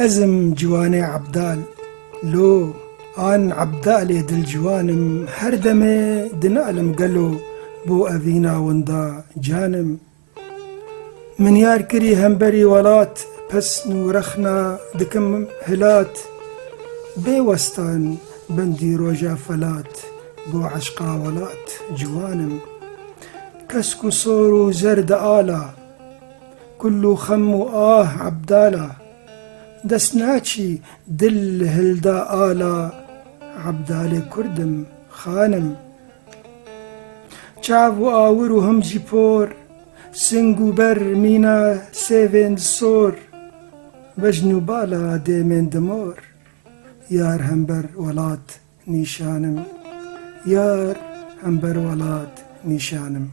ئەزم جوانێ عەبدال لۆ ئان عەبدالێ دڵجوانم هەر دەمێ دنالم گەلۆ بۆ ئەڤی ناوەندا جانم من یار کری هەمبەری وەڵات پەسن و رەخنا دکم هلات بێوەستان بەندی ڕۆژە فەلات بۆ عەشقا وەڵات جوانم کەسک و سۆر و زەردە ئالا کول و خەم و ئاه عەبدالە دەست ناچی دل لە هێلدا ئالا عەبدالێ کوردم خانم چاو و ئاور و هەمجی پۆر سنگ و بەر مینە سێڤێن سۆر بەژن و بالا دێمێندمۆر یار هەمبەر وەڵات نیشانم یار هەمبەر وەڵات نیشانم